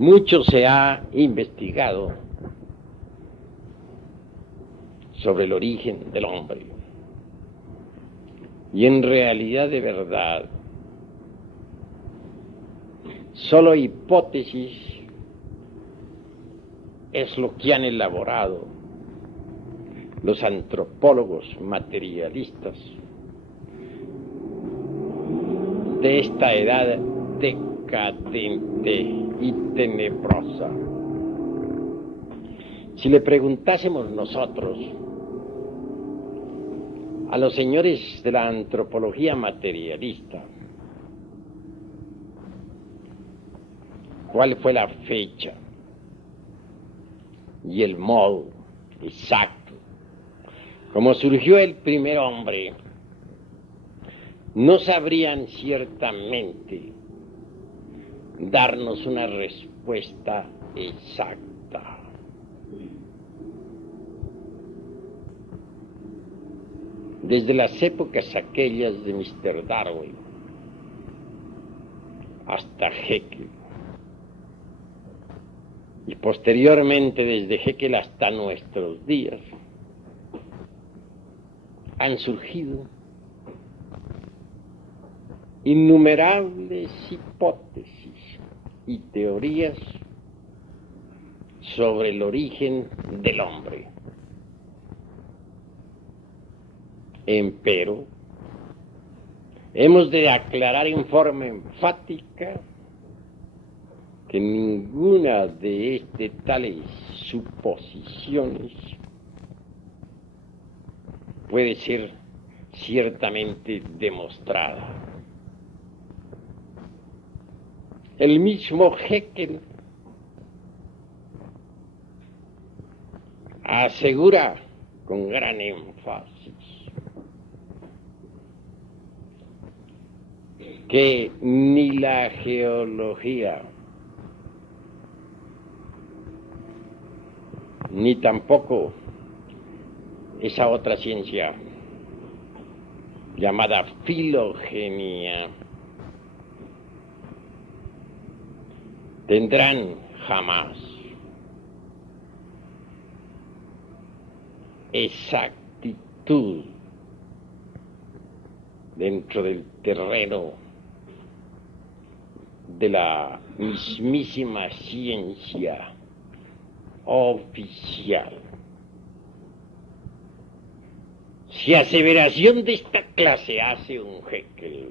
Mucho se ha investigado sobre el origen del hombre. Y en realidad, de verdad, solo hipótesis es lo que han elaborado los antropólogos materialistas de esta edad decadente y tenebrosa. Si le preguntásemos nosotros a los señores de la antropología materialista cuál fue la fecha y el modo exacto como surgió el primer hombre, no sabrían ciertamente darnos una respuesta exacta. Desde las épocas aquellas de Mr. Darwin hasta Haeckel, y posteriormente desde Haeckel hasta nuestros días, han surgido innumerables hipótesis y teorías sobre el origen del hombre. Empero, hemos de aclarar en forma enfática que ninguna de tales suposiciones puede ser ciertamente demostrada. El mismo Haeckel asegura con gran énfasis que ni la geología ni tampoco esa otra ciencia llamada filogenia tendrán jamás exactitud dentro del terreno de la mismísima ciencia oficial. Si aseveración de esta clase hace un Haeckel,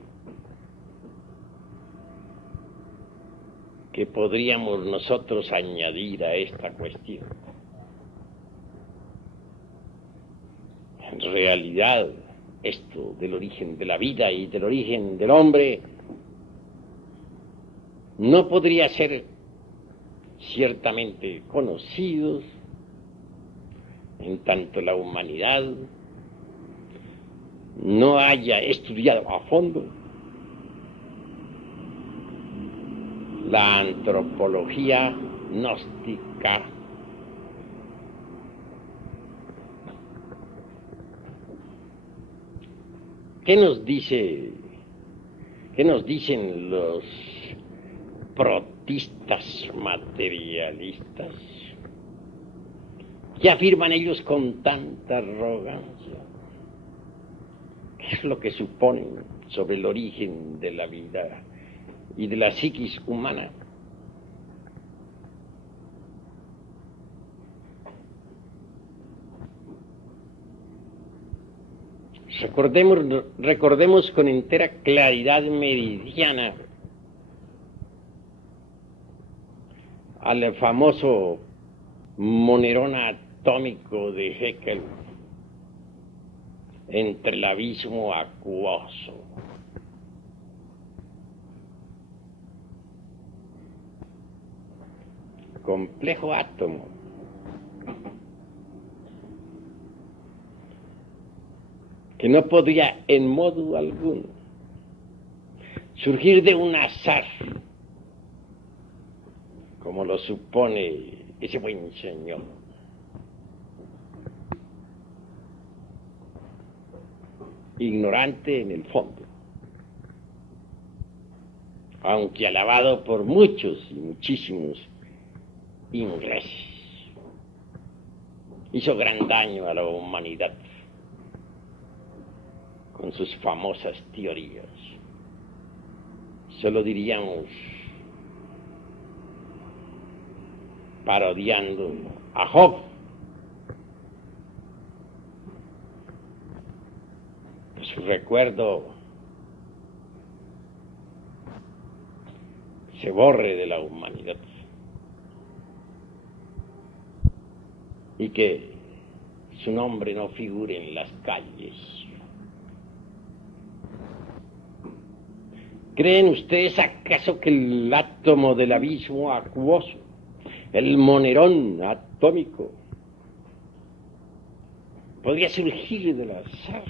¿qué podríamos nosotros añadir a esta cuestión? En realidad, esto del origen de la vida y del origen del hombre no podría ser ciertamente conocidos en tanto la humanidad no haya estudiado a fondo la antropología gnóstica ¿Qué nos dicen los protistas materialistas? ¿Qué afirman ellos con tanta arrogancia? ¿Qué es lo que suponen sobre el origen de la vida y de la psiquis humana? Recordemos con entera claridad meridiana al famoso monerón atómico de Haeckel entre el abismo acuoso. Complejo átomo que no podía en modo alguno surgir de un azar, como lo supone ese buen señor. Ignorante en el fondo, aunque alabado por muchos y muchísimos ingleses. Hizo gran daño a la humanidad con sus famosas teorías. Solo diríamos, parodiando a Job, que su recuerdo se borre de la humanidad y que su nombre no figure en las calles. ¿Creen ustedes acaso que el átomo del abismo acuoso, el monerón atómico, podría surgir del azar?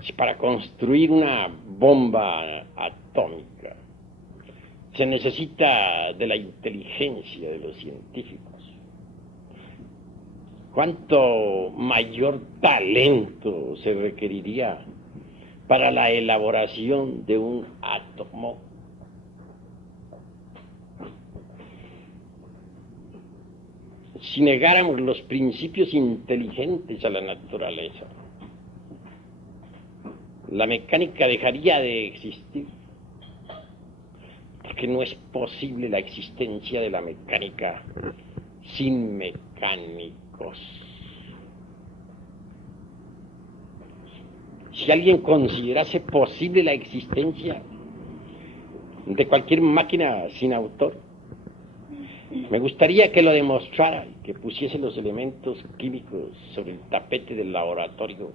Si para construir una bomba atómica se necesita de la inteligencia de los científicos, ¿cuánto mayor talento se requeriría para la elaboración de un átomo? Si negáramos los principios inteligentes a la naturaleza, la mecánica dejaría de existir, porque no es posible la existencia de la mecánica sin mecánicos. Si alguien considerase posible la existencia de cualquier máquina sin autor, me gustaría que lo demostrara y que pusiese los elementos químicos sobre el tapete del laboratorio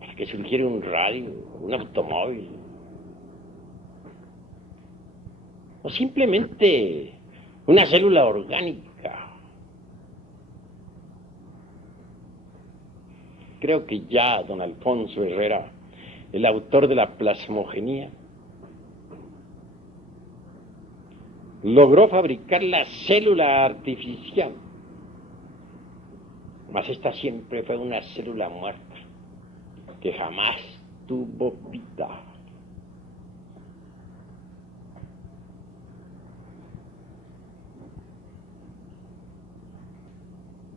para que surgiera un radio, un automóvil, o simplemente una célula orgánica. Creo que ya don Alfonso Herrera, el autor de la plasmogenía, logró fabricar la célula artificial, mas esta siempre fue una célula muerta, que jamás tuvo vida.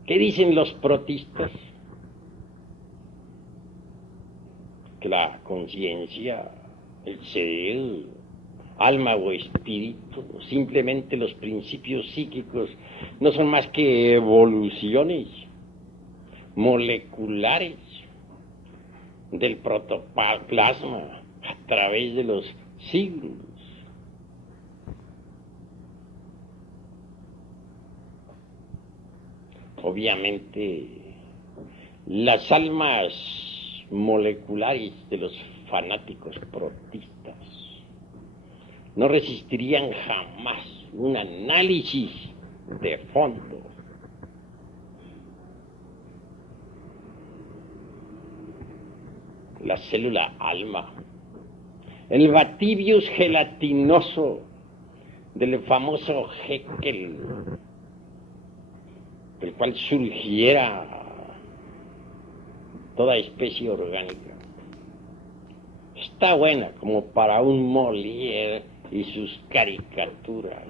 ¿Qué dicen los protistas? Que la conciencia, el ser, alma o espíritu, simplemente los principios psíquicos, no son más que evoluciones moleculares del protoplasma a través de los siglos. Obviamente, las almas moleculares de los fanáticos protistas no resistirían jamás un análisis de fondo. La célula alma, el batibius gelatinoso del famoso Haeckel, del cual surgiera toda especie orgánica, está buena como para un Molière y sus caricaturas.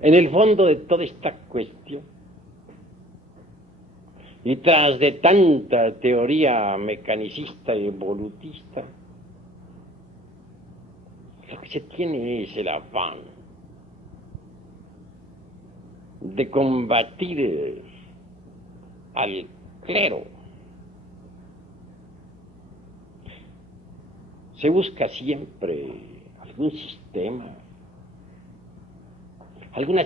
En el fondo de toda esta cuestión, y tras de tanta teoría mecanicista y evolutista, lo que se tiene es el afán de combatir al clero. Se busca siempre algún sistema, alguna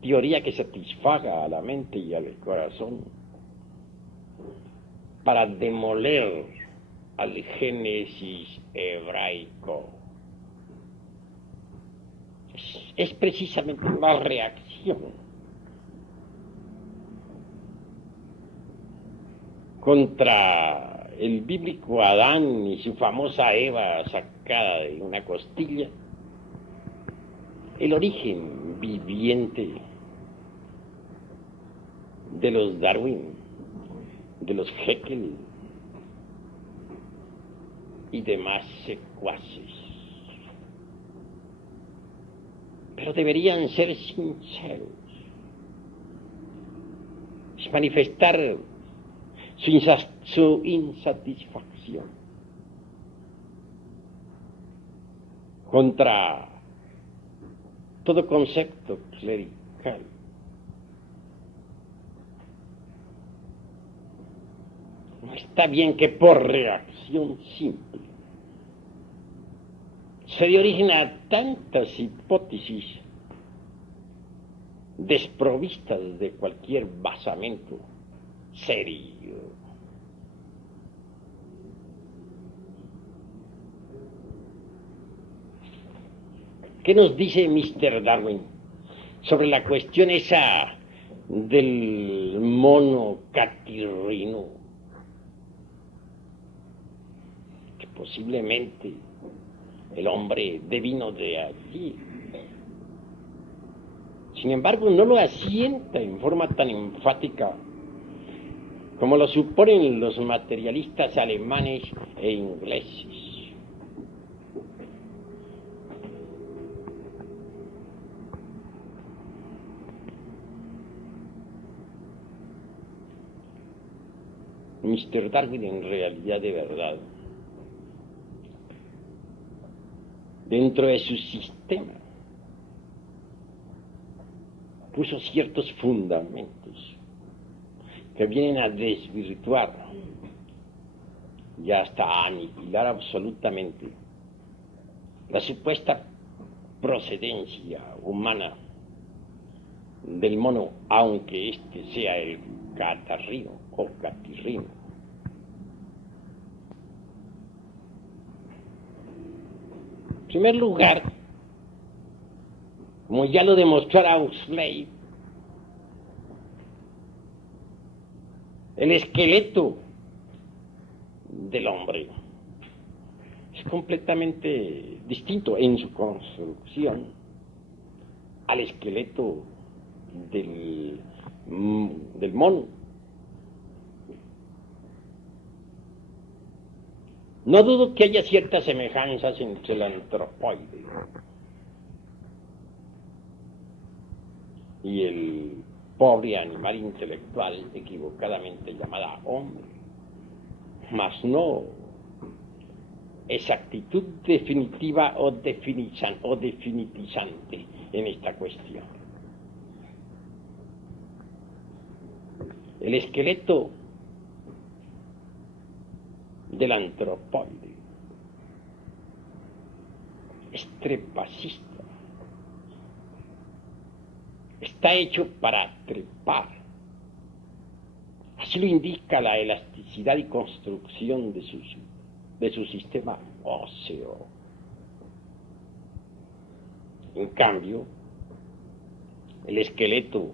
teoría que satisfaga a la mente y al corazón para demoler al Génesis hebraico. Es precisamente una reacción contra el bíblico Adán y su famosa Eva sacada de una costilla, el origen viviente de los Darwin, de los Haeckel y demás secuaces. Pero deberían ser sinceros, manifestar su insatisfacción contra todo concepto clerical. No está bien que por reacción simple se dé origen a tantas hipótesis desprovistas de cualquier basamento serio. ¿Qué nos dice Mr. Darwin sobre la cuestión esa del mono catirrino? Que posiblemente el hombre devino de allí. Sin embargo, no lo asienta en forma tan enfática como lo suponen los materialistas alemanes e ingleses. Mr. Darwin, en realidad, de verdad, dentro de su sistema, puso ciertos fundamentos que vienen a desvirtuar y hasta a aniquilar absolutamente la supuesta procedencia humana del mono, aunque este sea el catarrino o catirrino. En primer lugar, como ya lo demostró Huxley, el esqueleto del hombre es completamente distinto en su construcción al esqueleto del mono. No dudo que haya ciertas semejanzas entre el antropoide y el pobre animal intelectual equivocadamente llamada hombre, mas no exactitud definitiva o definitizante en esta cuestión. El esqueleto del antropoide es trepacista. Está hecho para trepar. Así lo indica la elasticidad y construcción de su sistema óseo. En cambio, el esqueleto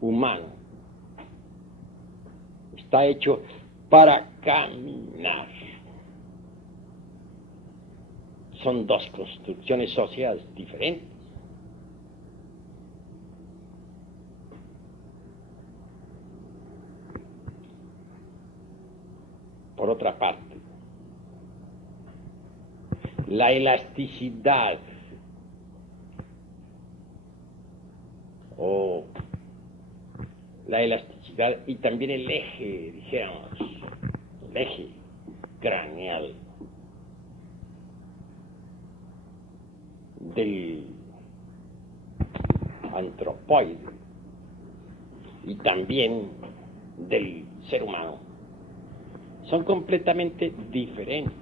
humano está hecho para caminar. Son dos construcciones óseas diferentes. Por otra parte, la elasticidad y también el eje, dijéramos, el eje craneal del antropoide y también del ser humano son completamente diferentes.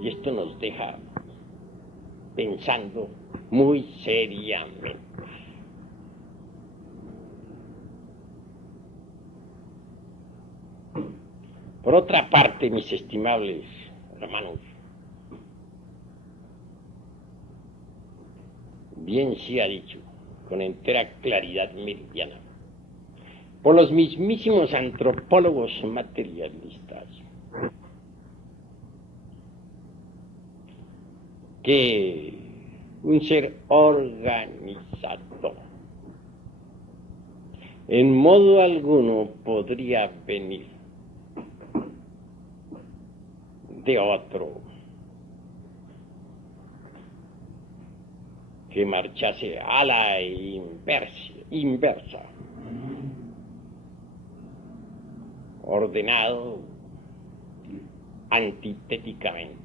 Y esto nos deja pensando muy seriamente. Por otra parte, mis estimables hermanos, bien se ha dicho, con entera claridad meridiana, por los mismísimos antropólogos materialistas, que un ser organizado. En modo alguno podría venir de otro que marchase a la inversa, ordenado antitéticamente.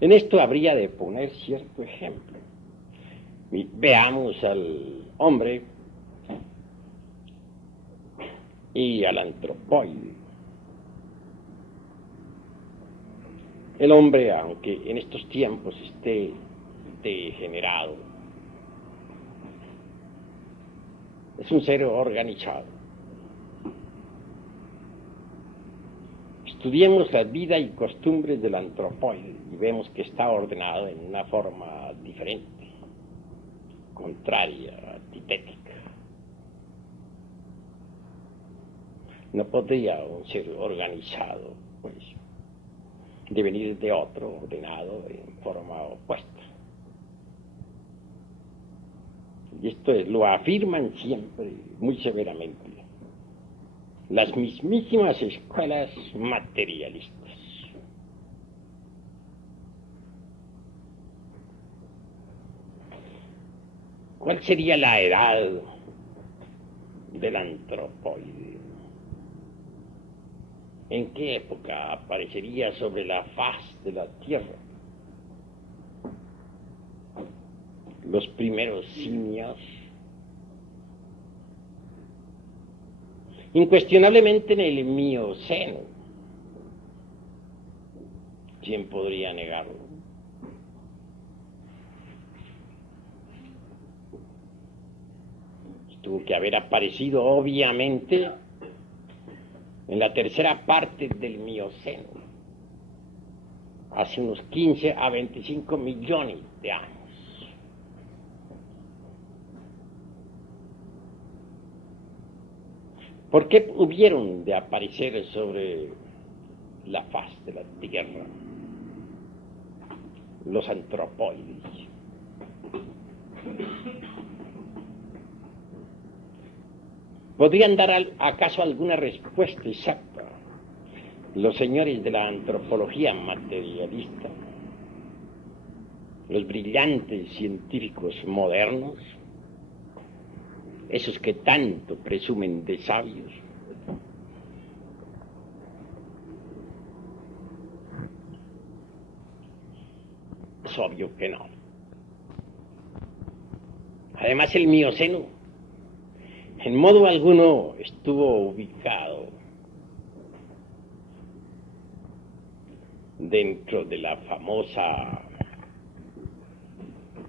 En esto habría de poner cierto ejemplo. Veamos al hombre y al antropoide. El hombre, aunque en estos tiempos esté degenerado, es un ser organizado. Estudiemos la vida y costumbres del antropoide y vemos que está ordenado en una forma diferente, contraria, antitética. No podría un ser organizado, pues, devenir de otro ordenado en forma opuesta. Y esto lo afirman siempre, muy severamente, las mismísimas escuelas materialistas. ¿Cuál sería la edad del antropoide? ¿En qué época aparecería sobre la faz de la Tierra? Los primeros simios. Incuestionablemente en el Mioceno. ¿Quién podría negarlo? Tuvo que haber aparecido, obviamente, en la tercera parte del Mioceno, hace unos 15 a 25 millones de años. ¿Por qué hubieron de aparecer sobre la faz de la Tierra los antropoides? ¿Podrían dar acaso alguna respuesta exacta los señores de la antropología materialista, los brillantes científicos modernos, esos que tanto presumen de sabios? Es obvio que no. Además, el Mioceno en modo alguno estuvo ubicado dentro de la famosa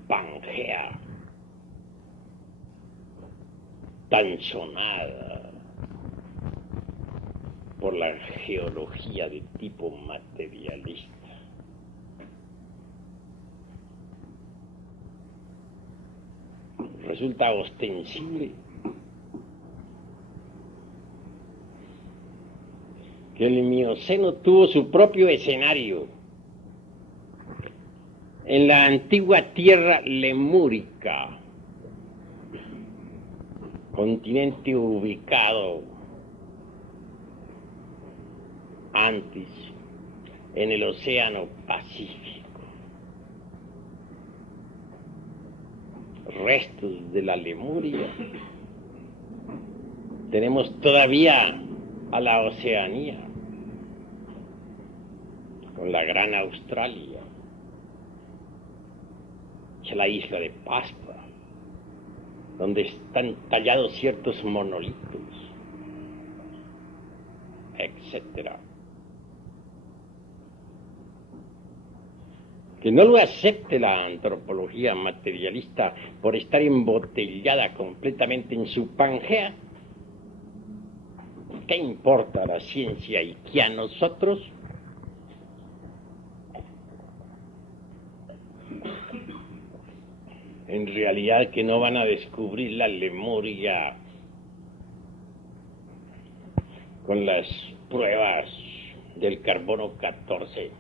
Pangea, tan sonada por la geología de tipo materialista. Resulta ostensible que el Mioceno tuvo su propio escenario en la antigua tierra lemúrica, continente ubicado antes en el Océano Pacífico. Restos de la Lemuria. Tenemos todavía a la Oceanía, con la Gran Australia, y a la isla de Pascua, donde están tallados ciertos monolitos, etcétera. Que no lo acepte la antropología materialista por estar embotellada completamente en su Pangea. ¿Qué importa a la ciencia y qué a nosotros? En realidad que no van a descubrir la Lemuria con las pruebas del carbono 14.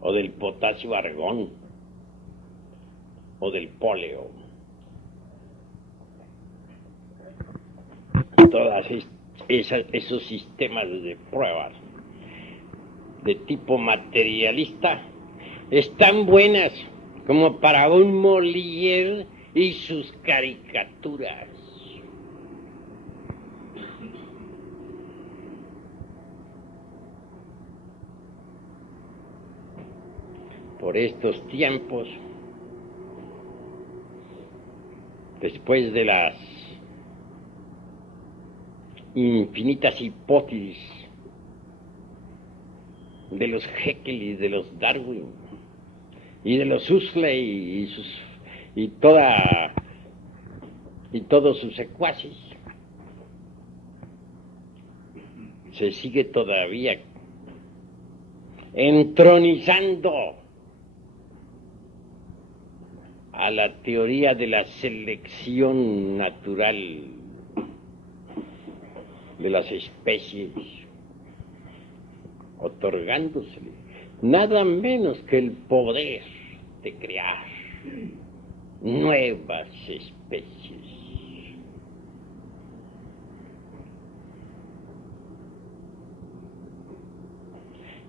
o del potasio argón, o del poleo. Todas esos sistemas de pruebas de tipo materialista están buenas como para un Molière y sus caricaturas. Por estos tiempos, después de las infinitas hipótesis de los Haeckel y de los Darwin y de los Huxley y todos sus secuaces, se sigue todavía entronizando a la teoría de la selección natural de las especies, otorgándosele nada menos que el poder de crear nuevas especies.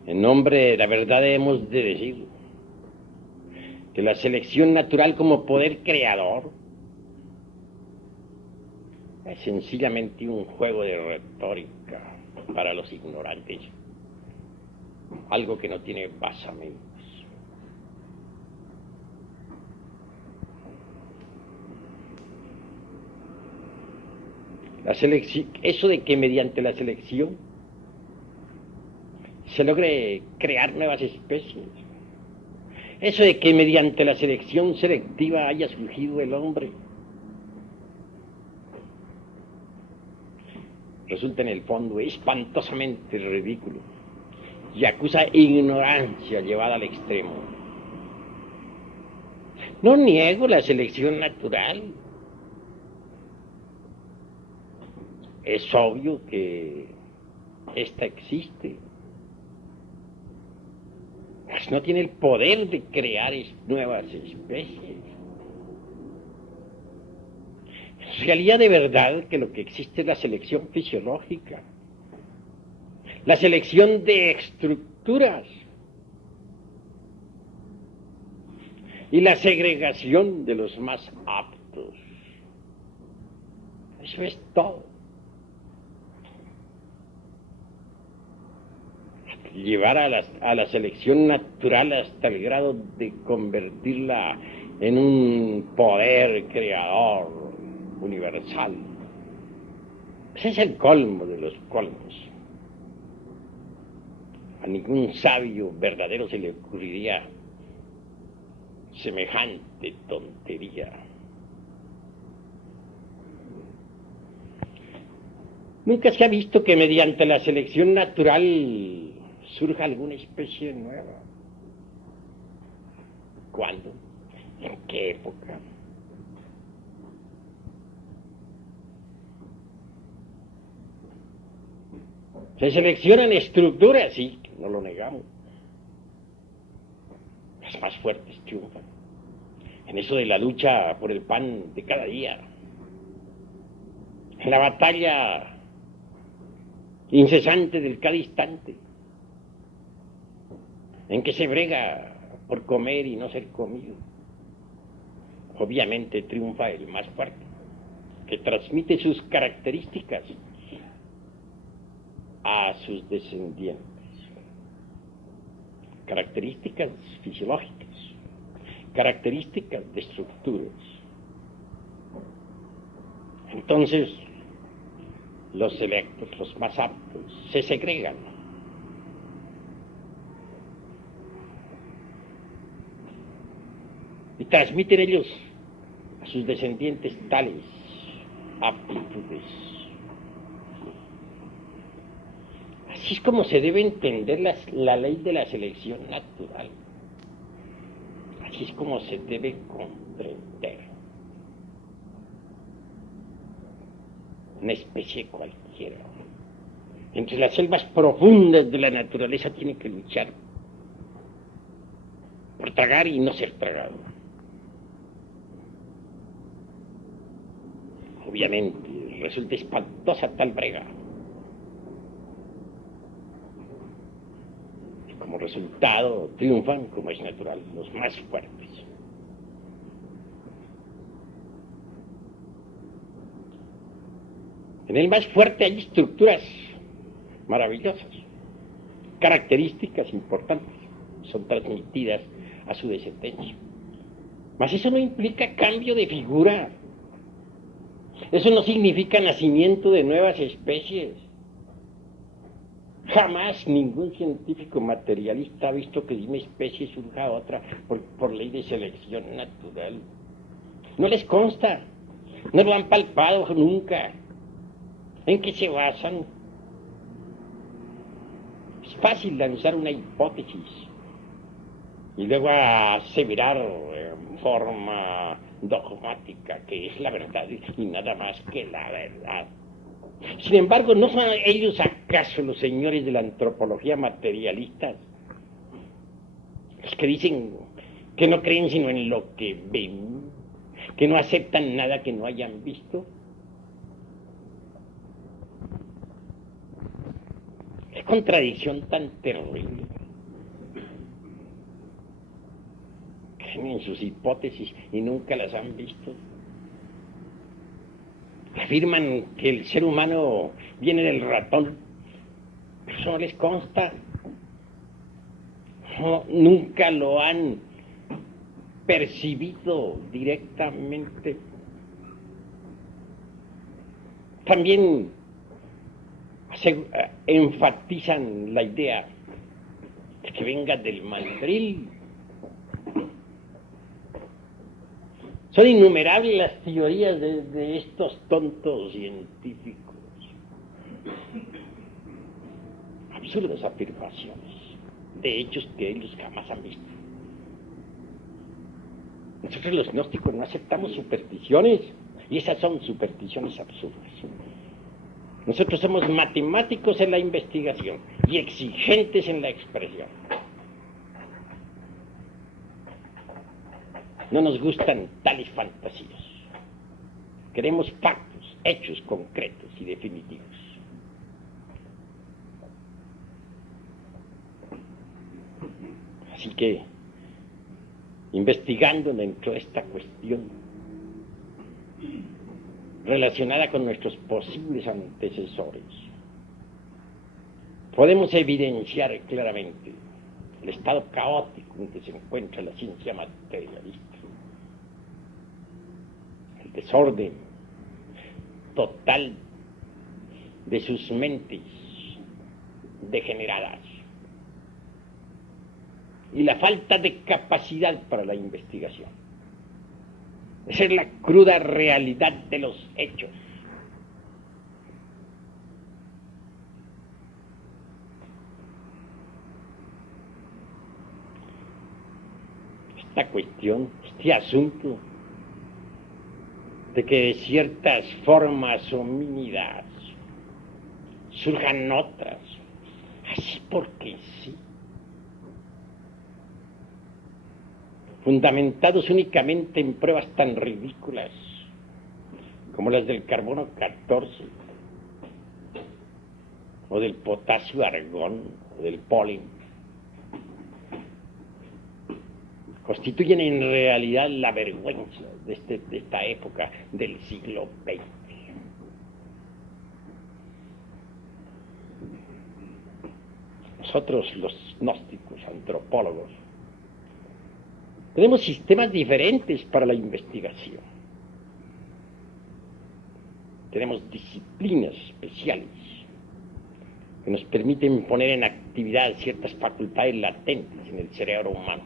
En nombre de la verdad hemos de decir que la selección natural como poder creador es sencillamente un juego de retórica para los ignorantes, algo que no tiene basamentos. La selección, eso de que mediante la selección se logre crear nuevas especies, eso de que mediante la selección selectiva haya surgido el hombre, resulta en el fondo espantosamente ridículo y acusa ignorancia llevada al extremo. No niego la selección natural. Es obvio que esta existe. Mas no tiene el poder de crear nuevas especies. En realidad, de verdad, que lo que existe es la selección fisiológica, la selección de estructuras y la segregación de los más aptos. Eso es todo. Llevar a la selección natural hasta el grado de convertirla en un poder creador universal. Ese es el colmo de los colmos. A ningún sabio verdadero se le ocurriría semejante tontería. Nunca se ha visto que mediante la selección natural surja alguna especie nueva. ¿Cuándo? ¿En qué época? Se seleccionan estructuras, sí, no lo negamos. Las más fuertes triunfan. En eso de la lucha por el pan de cada día. En la batalla incesante del cada instante. En que se brega por comer y no ser comido. Obviamente triunfa el más fuerte, que transmite sus características a sus descendientes. Características fisiológicas, características de estructuras. Entonces, los selectos, los más aptos, se segregan. Y transmiten ellos a sus descendientes tales aptitudes. Así es como se debe entender la ley de la selección natural. Así es como se debe comprender. Una especie cualquiera. Entre las selvas profundas de la naturaleza tiene que luchar por tragar y no ser tragado. Obviamente, resulta espantosa tal brega. Y como resultado, triunfan, como es natural, los más fuertes. En el más fuerte hay estructuras maravillosas, características importantes, son transmitidas a su descendencia. Mas eso no implica cambio de figura. Eso no significa nacimiento de nuevas especies. Jamás ningún científico materialista ha visto que de una especie surja otra por ley de selección natural. No les consta, no lo han palpado nunca. ¿En qué se basan? Es fácil lanzar una hipótesis y luego aseverar en forma dogmática que es la verdad y nada más que la verdad. Sin embargo, ¿no son ellos acaso los señores de la antropología materialista? Los que dicen que no creen sino en lo que ven, que no aceptan nada que no hayan visto. Qué contradicción tan terrible. Creen en sus hipótesis y nunca las han visto. Afirman que el ser humano viene del ratón, pero eso no les consta. No, nunca lo han percibido directamente. También enfatizan la idea de que venga del mandril. Son innumerables las teorías de estos tontos científicos. Absurdas afirmaciones de hechos que ellos jamás han visto. Nosotros los gnósticos no aceptamos supersticiones, y esas son supersticiones absurdas. Nosotros somos matemáticos en la investigación y exigentes en la expresión. No nos gustan tales fantasías. Queremos factos, hechos concretos y definitivos. Así que, investigando dentro de esta cuestión relacionada con nuestros posibles antecesores, podemos evidenciar claramente el estado caótico en que se encuentra la ciencia materialista. El desorden total de sus mentes degeneradas y la falta de capacidad para la investigación. Esa es la cruda realidad de los hechos. Esta cuestión, este asunto de que de ciertas formas homínidas surjan otras, así porque sí, fundamentados únicamente en pruebas tan ridículas como las del carbono 14 o del potasio argón o del polen, constituyen en realidad la vergüenza de esta época del siglo XX. Nosotros, los gnósticos, antropólogos, tenemos sistemas diferentes para la investigación. Tenemos disciplinas especiales que nos permiten poner en actividad ciertas facultades latentes en el cerebro humano,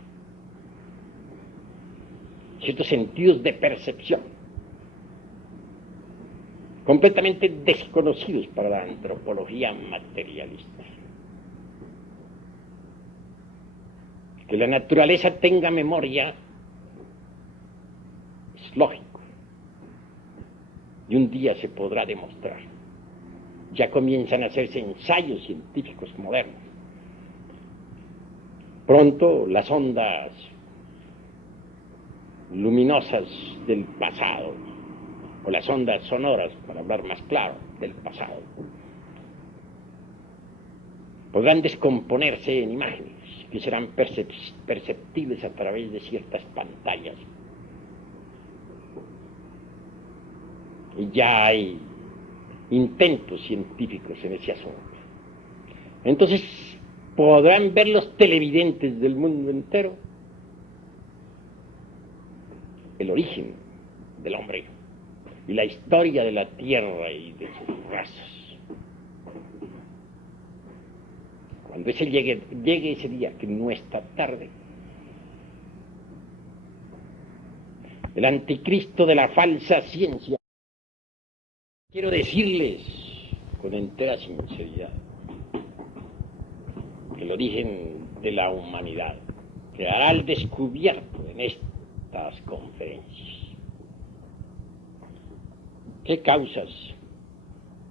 ciertos sentidos de percepción completamente desconocidos para la antropología materialista. Que la naturaleza tenga memoria es lógico y un día se podrá demostrar. Ya comienzan a hacerse ensayos científicos modernos. Pronto las ondas luminosas del pasado, o las ondas sonoras, para hablar más claro, del pasado, podrán descomponerse en imágenes que serán perceptibles a través de ciertas pantallas. Y ya hay intentos científicos en ese asunto. Entonces podrán ver los televidentes del mundo entero el origen del hombre y la historia de la Tierra y de sus razas. Cuando llegue ese día, que no está tarde, el anticristo de la falsa ciencia, quiero decirles con entera sinceridad, el origen de la humanidad quedará al descubierto en estas conferencias. ¿Qué causas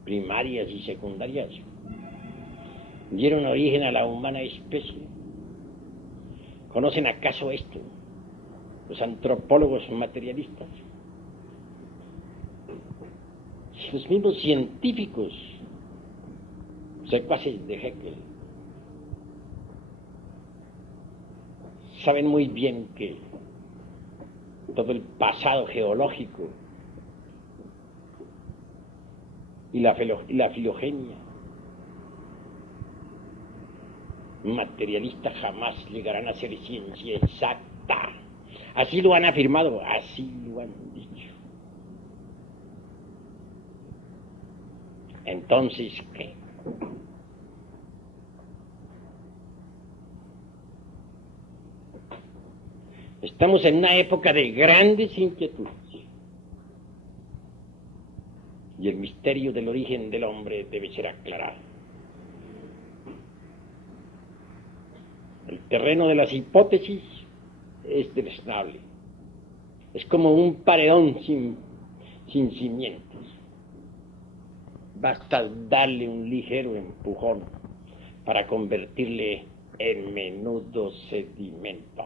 primarias y secundarias dieron origen a la humana especie? ¿Conocen acaso esto los antropólogos materialistas? Los mismos científicos, secuaces de Haeckel, saben muy bien que todo el pasado geológico y la filogenia materialista jamás llegarán a ser ciencia exacta. Así lo han afirmado, así lo han dicho. Entonces, ¿qué? Estamos en una época de grandes inquietudes. Y el misterio del origen del hombre debe ser aclarado. El terreno de las hipótesis es deleznable. Es como un paredón sin cimientos. Basta darle un ligero empujón para convertirle en menudo sedimento.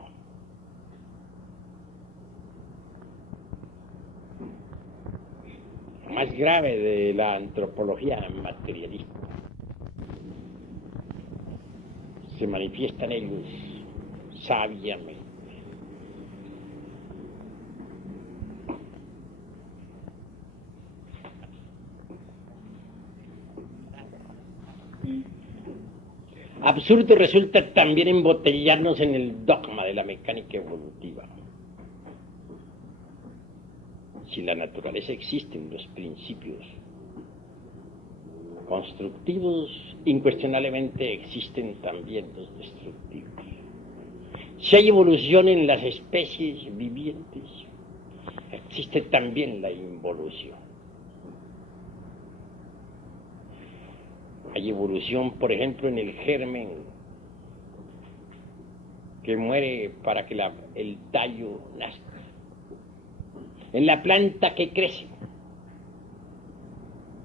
Lo más grave de la antropología materialista se manifiesta en ellos sabiamente. Absurdo resulta también embotellarnos en el dogma de la mecánica evolutiva. Si la naturaleza existen los principios constructivos, incuestionablemente existen también los destructivos. Si hay evolución en las especies vivientes, existe también la involución. Hay evolución, por ejemplo, en el germen que muere para que el tallo nazca. En la planta que crece,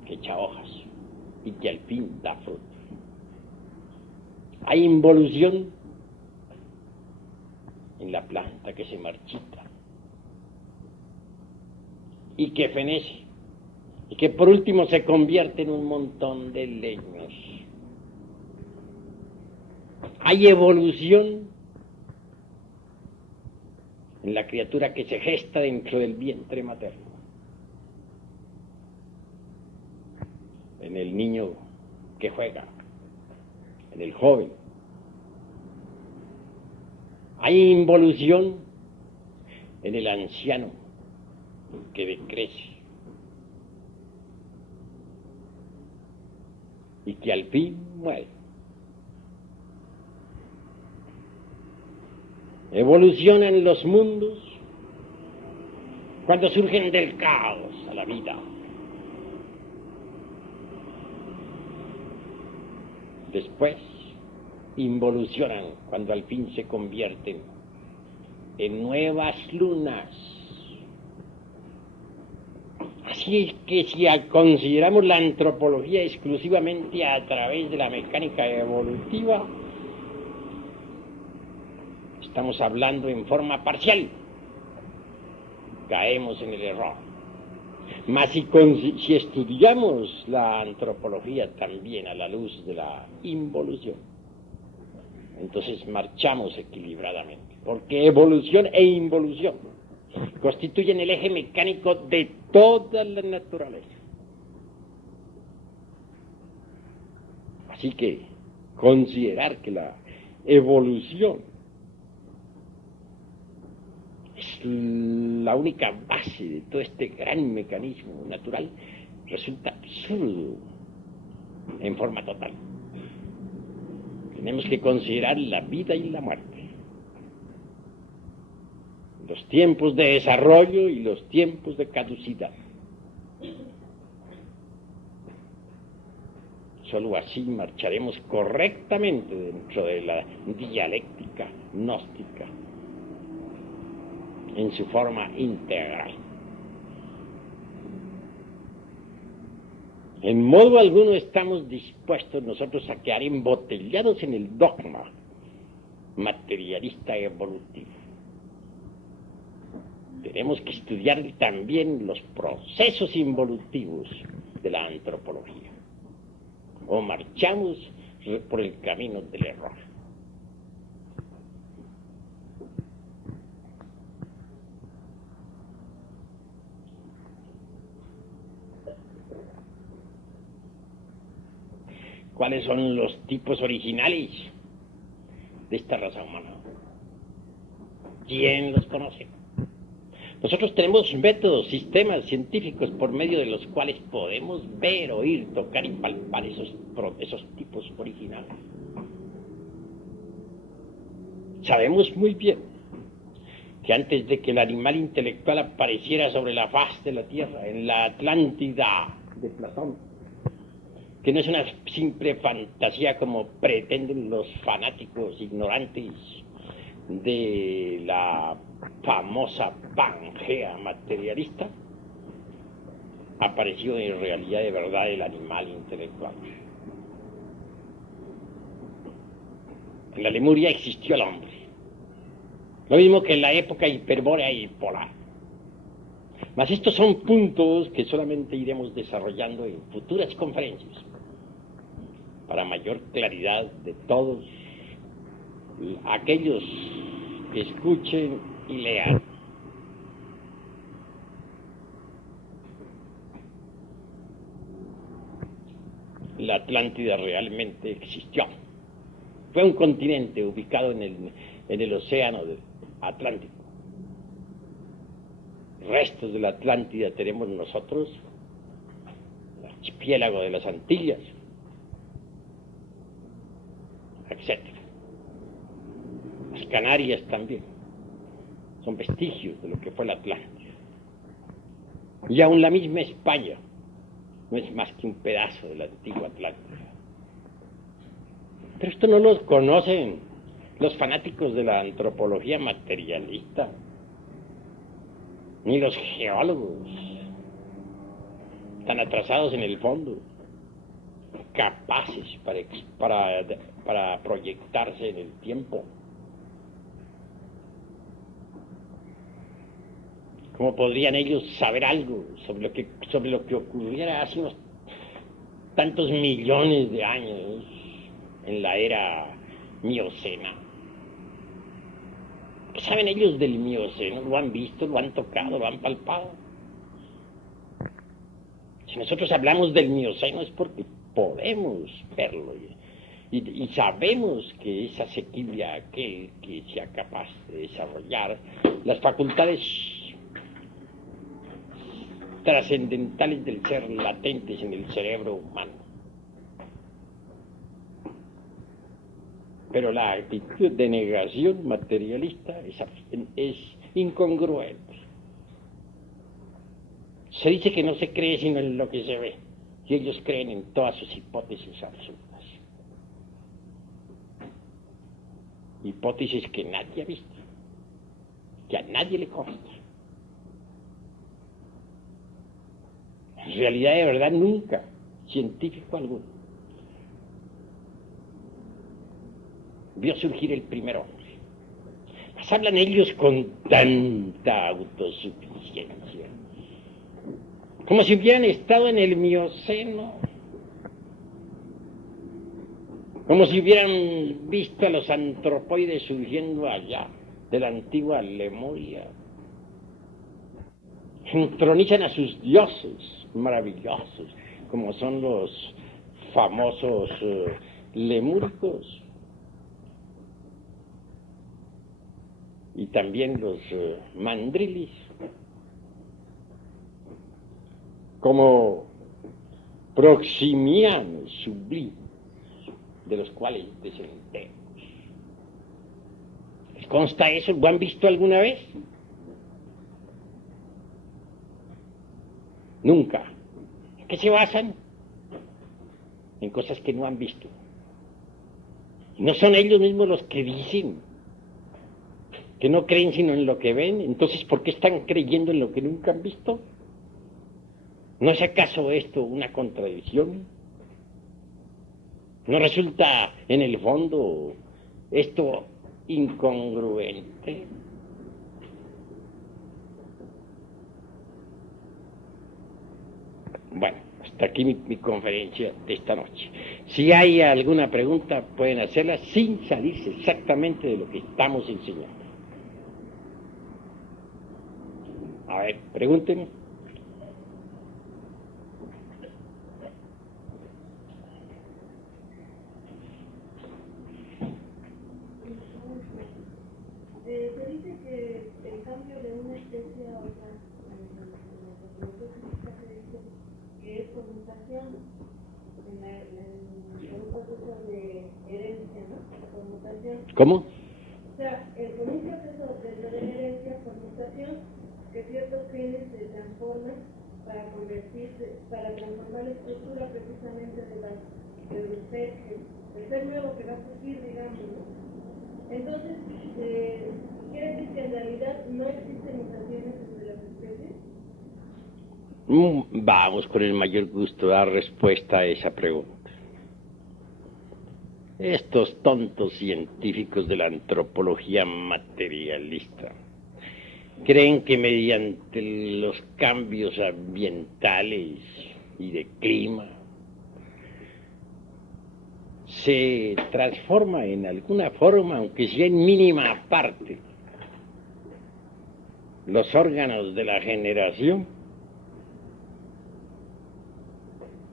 que echa hojas y que al fin da frutos. Hay involución en la planta que se marchita y que fenece y que por último se convierte en un montón de leños. Hay evolución en la criatura que se gesta dentro del vientre materno, en el niño que juega, en el joven. Hay involución en el anciano que decrece y que al fin muere. Evolucionan los mundos cuando surgen del caos a la vida. Después involucionan cuando al fin se convierten en nuevas lunas. Así es que si consideramos la antropología exclusivamente a través de la mecánica evolutiva, estamos hablando en forma parcial caemos en el error. Mas si estudiamos la antropología también a la luz de la involución, entonces marchamos equilibradamente, porque evolución e involución constituyen el eje mecánico de toda la naturaleza. Así que considerar que la evolución es la única base de todo este gran mecanismo natural resulta absurdo en forma total. Tenemos que considerar la vida y la muerte, los tiempos de desarrollo y los tiempos de caducidad. Solo así marcharemos correctamente dentro de la dialéctica gnóstica en su forma integral. En modo alguno estamos dispuestos nosotros a quedar embotellados en el dogma materialista evolutivo. Tenemos que estudiar también los procesos involutivos de la antropología, o marchamos por el camino del error. ¿Cuáles son los tipos originales de esta raza humana? ¿Quién los conoce? Nosotros tenemos métodos, sistemas científicos por medio de los cuales podemos ver, oír, tocar y palpar esos tipos originales. Sabemos muy bien que antes de que el animal intelectual apareciera sobre la faz de la Tierra, en la Atlántida de Platón, que no es una simple fantasía como pretenden los fanáticos ignorantes de la famosa Pangea materialista, apareció en realidad de verdad el animal intelectual. En la Lemuria existió el hombre, lo mismo que en la época hiperbórea y polar. Mas estos son puntos que solamente iremos desarrollando en futuras conferencias, para mayor claridad de todos aquellos que escuchen y lean. La Atlántida realmente existió. Fue un continente ubicado en el océano Atlántico. Restos de la Atlántida tenemos nosotros, el archipiélago de las Antillas, etc. Las Canarias también son vestigios de lo que fue la Atlántida. Y aún la misma España no es más que un pedazo de la antigua Atlántida. Pero esto no lo conocen los fanáticos de la antropología materialista, ni los geólogos tan atrasados en el fondo, capaces para proyectarse en el tiempo. ¿Cómo podrían ellos saber algo sobre lo que ocurriera hace unos tantos millones de años en la era miocena? ¿Qué saben ellos del mioceno? ¿Lo han visto, lo han tocado, lo han palpado? Si nosotros hablamos del mioceno es porque podemos verlo y sabemos que es asequible a aquel que sea capaz de desarrollar las facultades trascendentales del ser latentes en el cerebro humano. Pero la actitud de negación materialista es incongruente. Se dice que no se cree sino en lo que se ve, y ellos creen en todas sus hipótesis absurdas. Hipótesis que nadie ha visto, que a nadie le consta. En realidad, de verdad, nunca, científico alguno, vio surgir el primer hombre. Hablan ellos con tanta autosuficiencia, como si hubieran estado en el Mioceno, como si hubieran visto a los antropoides surgiendo allá, de la antigua Lemuria. Entronizan a sus dioses maravillosos, como son los famosos lemúricos, y también los mandrilis, como proximianos sublimes, de los cuales descendemos. ¿Les consta eso? ¿Lo han visto alguna vez? Nunca. ¿En qué se basan? En cosas que no han visto. ¿No son ellos mismos los que dicen que no creen sino en lo que ven? Entonces, ¿por qué están creyendo en lo que nunca han visto? ¿No es acaso esto una contradicción? ¿No resulta, en el fondo, esto incongruente? Bueno, hasta aquí mi conferencia de esta noche. Si hay alguna pregunta, pueden hacerla sin salirse exactamente de lo que estamos enseñando. A ver, pregúntenme. Se dice que el cambio de una especie a otra, en la física se dice que es por mutación, en un proceso de herencia, ¿no? Por mutación. ¿Cómo? O sea, con un proceso de herencia por mutación, que ciertos genes se transforman para convertirse, para transformar la estructura precisamente del ser nuevo que va a surgir, digamos, ¿no? Entonces, ¿quiere decir que en realidad no existen mutaciones entre las especies? Vamos con el mayor gusto a dar respuesta a esa pregunta. Estos tontos científicos de la antropología materialista creen que mediante los cambios ambientales y de clima se transforma en alguna forma, aunque sea en mínima parte, los órganos de la generación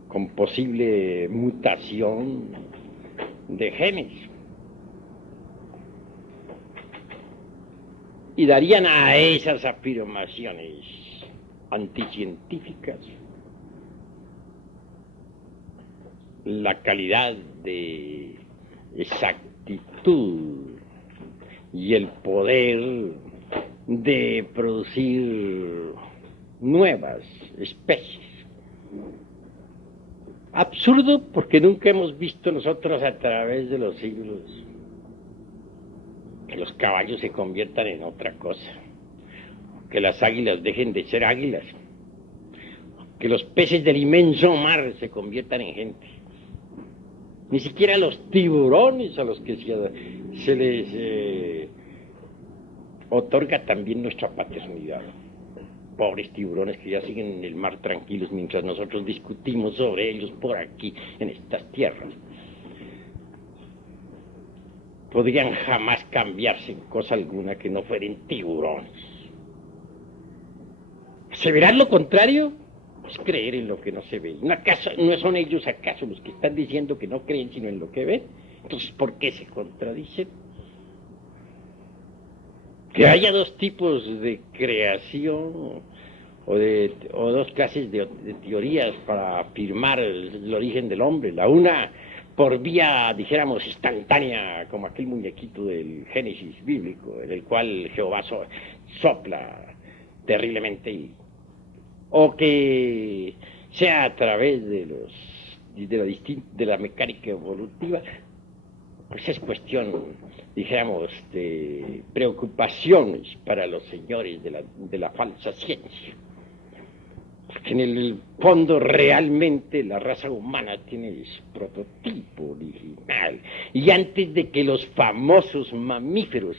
con posible mutación de genes, y darían a esas afirmaciones anticientíficas la calidad de exactitud y el poder de producir nuevas especies. Absurdo, porque nunca hemos visto nosotros a través de los siglos que los caballos se conviertan en otra cosa, que las águilas dejen de ser águilas, que los peces del inmenso mar se conviertan en gente. Ni siquiera los tiburones a los que se les otorga también nuestra paternidad. Pobres tiburones que ya siguen en el mar tranquilos mientras nosotros discutimos sobre ellos por aquí, en estas tierras. Podrían jamás cambiarse en cosa alguna que no fueran tiburones. ¿Aseverar lo contrario? Es creer en lo que no se ve. ¿No son ellos acaso los que están diciendo que no creen sino en lo que ven? Entonces, ¿por qué se contradicen? Que haya dos tipos de creación o dos clases de teorías para afirmar el origen del hombre. La una por vía, dijéramos, instantánea, como aquel muñequito del Génesis bíblico, en el cual Jehová sopla terriblemente, o que sea a través de la mecánica evolutiva. Pues es cuestión, dijéramos, de preocupaciones para los señores de la falsa ciencia. Porque en el fondo realmente la raza humana tiene su prototipo original. Y antes de que los famosos mamíferos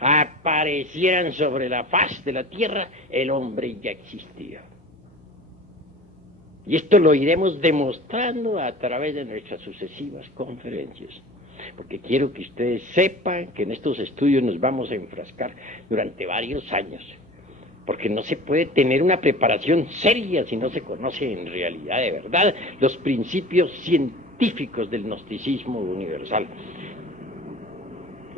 aparecieran sobre la faz de la tierra, el hombre ya existía. Y esto lo iremos demostrando a través de nuestras sucesivas conferencias. Porque quiero que ustedes sepan que en estos estudios nos vamos a enfrascar durante varios años. Porque no se puede tener una preparación seria si no se conoce en realidad de verdad los principios científicos del gnosticismo universal.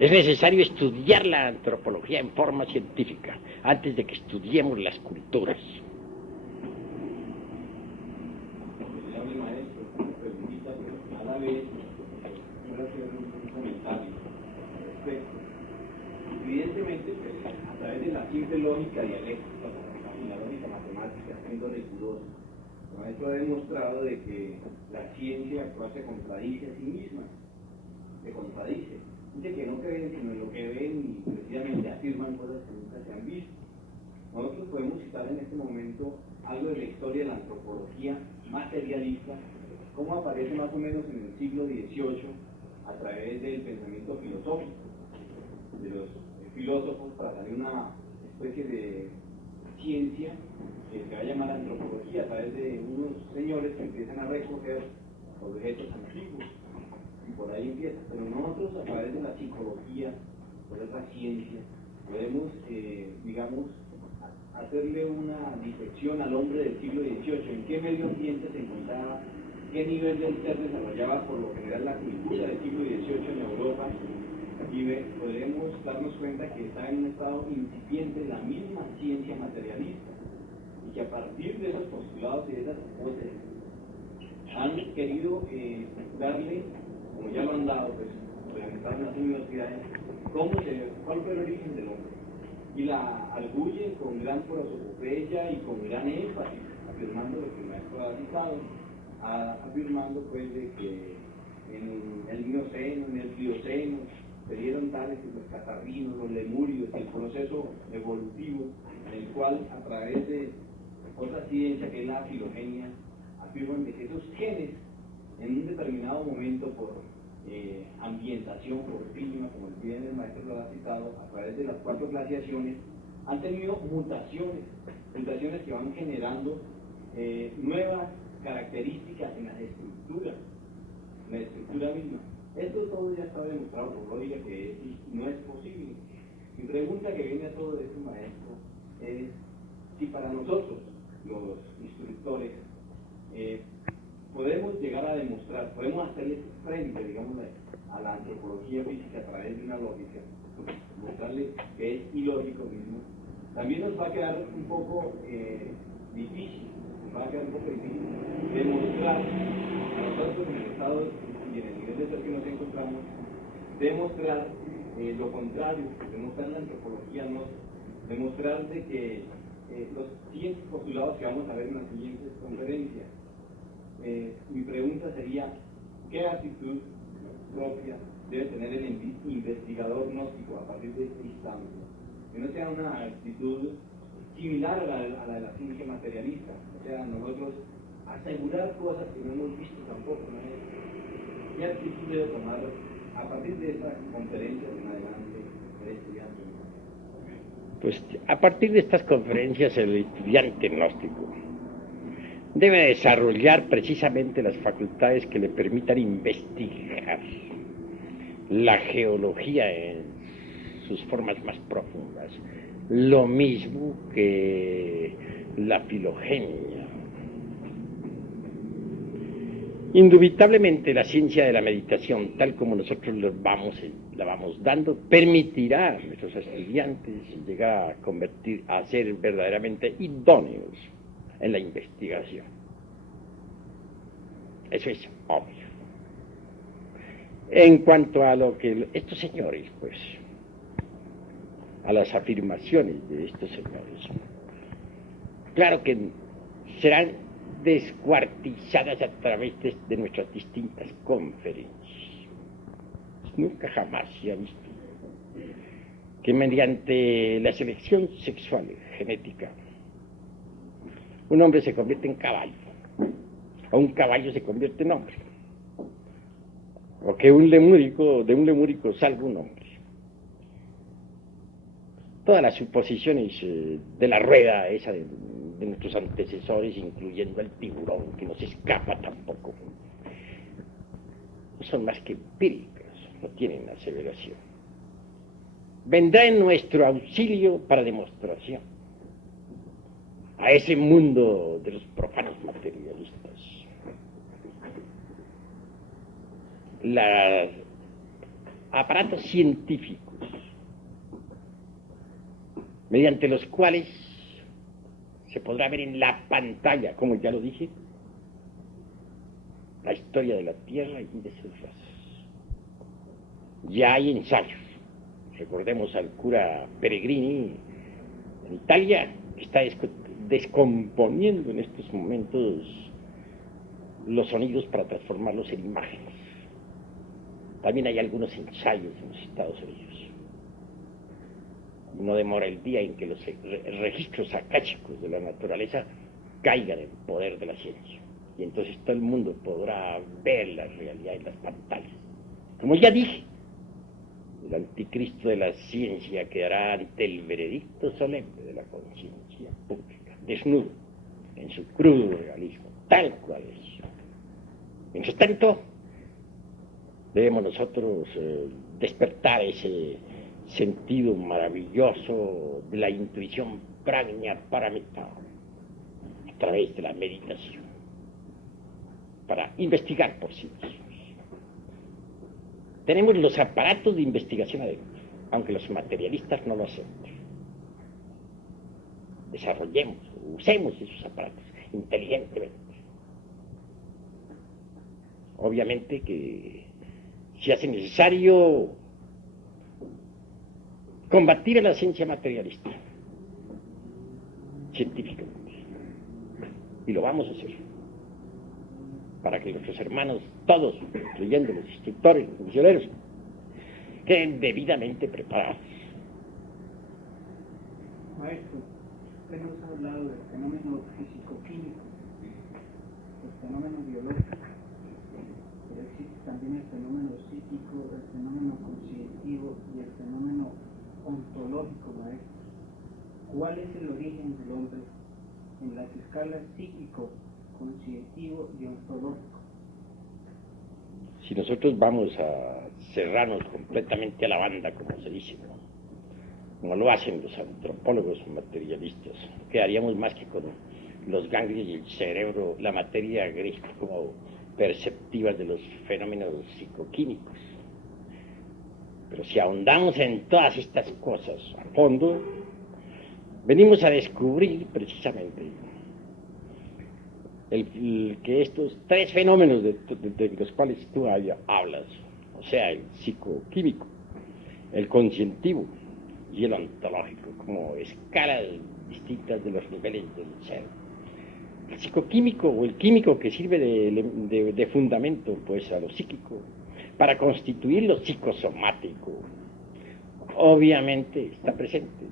Es necesario estudiar la antropología en forma científica antes de que estudiemos las culturas. Evidentemente, pues, a través de la simple lógica dialéctica y la lógica matemática, siendo riguroso, el maestro ha demostrado de que la ciencia actual se contradice a sí misma, se contradice. Dice que no creen sino en lo que ven y precisamente afirman cosas que nunca se han visto. Nosotros podemos citar en este momento algo de la historia de la antropología materialista, cómo aparece más o menos en el siglo XVIII a través del pensamiento filosófico, de los filósofos, para dar una especie de ciencia que se va a llamar antropología, a través de unos señores que empiezan a recoger objetos antiguos, y por ahí empieza. Pero nosotros, a través de la psicología, por esa ciencia, podemos, digamos, hacerle una disección al hombre del siglo XVIII, en qué medio ambiente se encontraba, qué nivel del ser desarrollaba por lo general la cultura del siglo XVIII en Europa, y podemos darnos cuenta que está en un estado incipiente la misma ciencia materialista, y que a partir de esos postulados y de esas hipótesis han querido darle, como ya lo han dado, pues, organizado en las universidades, cuál fue el origen del hombre, y la arguyen con gran prosopopeya y con gran énfasis, afirmando lo que el maestro ha citado, afirmando pues de que en el Mioceno, en el Plioceno, se dieron tales los catarrinos, los lemurios, el proceso evolutivo en el cual a través de otra ciencia que es la filogenia afirman de que esos genes en un determinado momento por ambientación, por clima, como bien el maestro lo ha citado, a través de las 4 glaciaciones han tenido mutaciones que van generando nuevas características en la estructura misma. Esto todo ya está demostrado por lógica que no es posible. Mi pregunta que viene a todo esto, maestro, es si para nosotros, los instructores, podemos llegar a demostrar, podemos hacerle frente, digamos, a la antropología física a través de una lógica, mostrarle que es ilógico mismo, también nos va a quedar un poco difícil demostrar a nosotros en el estado y en el nivel de ser que nos encontramos, demostrar lo contrario, demostrar la antropología, no, demostrar de que los siguientes postulados que vamos a ver en las siguientes conferencias. Mi pregunta sería, ¿qué actitud propia debe tener el investigador gnóstico a partir de este instante? Que no sea una actitud similar a la de la ciencia materialista, o sea, nosotros asegurar cosas que no hemos visto tampoco, ¿no? ¿Qué actitud debe tomar a partir de esta conferencia en adelante el estudiante? Pues a partir de estas conferencias el estudiante gnóstico debe desarrollar precisamente las facultades que le permitan investigar la geología en sus formas más profundas, lo mismo que la filogenia. Indubitablemente la ciencia de la meditación, tal como nosotros la vamos dando, permitirá a nuestros estudiantes llegar a ser verdaderamente idóneos en la investigación. Eso es obvio. En cuanto a lo que estos señores, pues, a las afirmaciones de estos señores, claro que serán descuartizadas a través de nuestras distintas conferencias. Nunca jamás se ha visto que mediante la selección sexual genética un hombre se convierte en caballo, o un caballo se convierte en hombre, o que de un lemúrico salga un hombre. todas las suposiciones de la rueda esa de nuestros antecesores, incluyendo el tiburón, que no se escapa tampoco, no son más que empíricas, no tienen aseveración. Vendrá en nuestro auxilio para demostración a ese mundo de los profanos materialistas. Los aparatos científicos mediante los cuales se podrá ver en la pantalla, como ya lo dije, la historia de la Tierra y de sus razas. Ya hay ensayos. Recordemos al cura Peregrini en Italia, que está descomponiendo en estos momentos los sonidos para transformarlos en imágenes. También hay algunos ensayos en los Estados Unidos. No demora el día en que los registros akáshicos de la naturaleza caigan en poder de la ciencia. Y entonces todo el mundo podrá ver la realidad en las pantallas. Como ya dije, el anticristo de la ciencia quedará ante el veredicto solemne de la conciencia pública, desnudo, en su crudo realismo, tal cual es. Mientras tanto, debemos nosotros despertar ese sentido maravilloso de la intuición prajna paramita a través de la meditación para investigar por sí mismos. Tenemos los aparatos de investigación adentro, aunque los materialistas no lo acepten. Desarrollemos, usemos esos aparatos inteligentemente. Obviamente que se hace necesario combatir a la ciencia materialista científicamente, y lo vamos a hacer para que nuestros hermanos, todos, incluyendo los instructores, los misioneros, queden debidamente preparados. Maestro, usted nos ha hablado del fenómeno físico-químico, del fenómeno biológico, pero existe también el fenómeno psíquico, el fenómeno conscientivo y el fenómeno ontológico, maestro. ¿Cuál es el origen del hombre en las escalas psíquico, conscientivo y ontológico? Si nosotros vamos a cerrarnos completamente a la banda, como se dice, ¿no?, como lo hacen los antropólogos materialistas, ¿qué haríamos más que con los ganglios y el cerebro, la materia gris como perceptivas de los fenómenos psicoquímicos? Pero si ahondamos en todas estas cosas a fondo, venimos a descubrir precisamente que estos tres fenómenos de los cuales tú hablas, o sea, el psicoquímico, el conscientivo y el ontológico, como escalas distintas de los niveles del ser. El psicoquímico o el químico que sirve de fundamento pues a lo psíquico para constituir lo psicosomático, obviamente está presente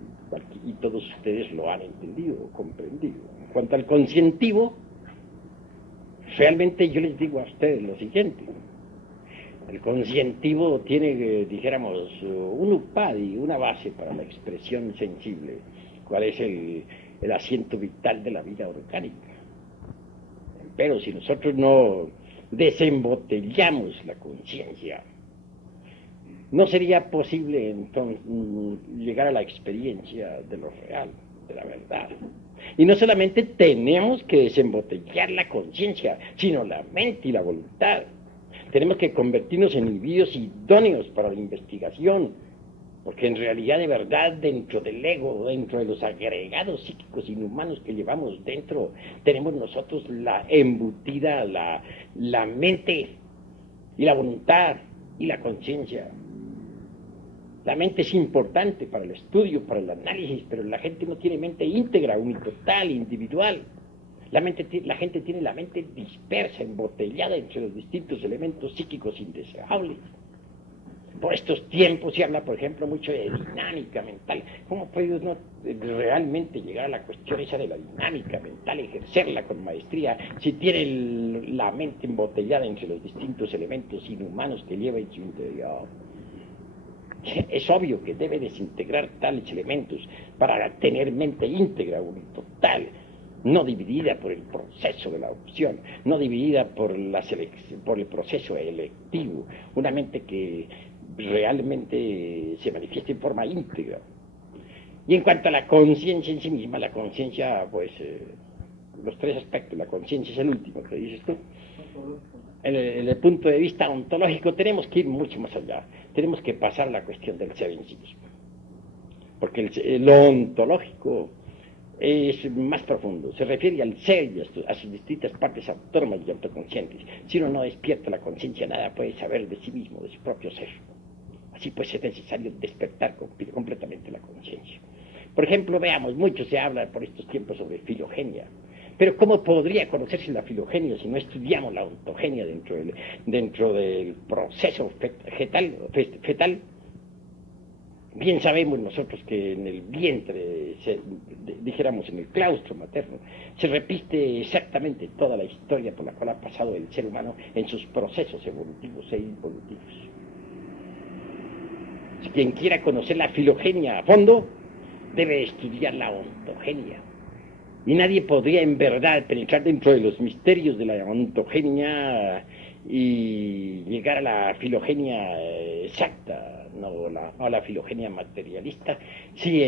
y todos ustedes lo han entendido o comprendido. En cuanto al conscientivo, realmente yo les digo a ustedes lo siguiente: el conscientivo tiene, dijéramos, un upadi, una base para la expresión sensible, cuál es el asiento vital de la vida orgánica. Pero si nosotros no desembotellamos la conciencia, no sería posible entonces llegar a la experiencia de lo real, de la verdad. Y no solamente tenemos que desembotellar la conciencia, sino la mente y la voluntad. Tenemos que convertirnos en individuos idóneos para la investigación, porque en realidad, de verdad, dentro del ego, dentro de los agregados psíquicos inhumanos que llevamos dentro, tenemos nosotros la embutida, la mente y la voluntad y la conciencia. La mente es importante para el estudio, para el análisis, pero la gente no tiene mente íntegra, unitotal, individual. La gente tiene la mente dispersa, embotellada entre los distintos elementos psíquicos indeseables. Por estos tiempos se habla, por ejemplo, mucho de dinámica mental. ¿Cómo puede uno realmente llegar a la cuestión esa de la dinámica mental, ejercerla con maestría, si tiene la mente embotellada entre los distintos elementos inhumanos que lleva en su interior? Es obvio que debe desintegrar tales elementos para tener mente íntegra, total, no dividida por el proceso de la opción, no dividida por el proceso electivo, una mente que realmente se manifiesta en forma íntegra. Y en cuanto a la conciencia en sí misma, la conciencia, pues, los tres aspectos, la conciencia es el último que dices tú. En el punto de vista ontológico tenemos que ir mucho más allá, tenemos que pasar a la cuestión del ser en sí mismo, porque lo ontológico es más profundo, se refiere al ser y a sus distintas partes autónomas y autoconscientes. Si uno no despierta la conciencia, nada puede saber de sí mismo, de su propio ser. Así pues es necesario despertar completamente la conciencia. Por ejemplo, veamos, mucho se habla por estos tiempos sobre filogenia. Pero ¿cómo podría conocerse la filogenia si no estudiamos la ontogenia dentro del proceso fetal? Bien sabemos nosotros que en el vientre, dijéramos en el claustro materno, se repite exactamente toda la historia por la cual ha pasado el ser humano en sus procesos evolutivos e involutivos. Si quien quiera conocer la filogenia a fondo, debe estudiar la ontogenia. Y nadie podría en verdad penetrar dentro de los misterios de la ontogenia y llegar a la filogenia exacta, no a la filogenia materialista, si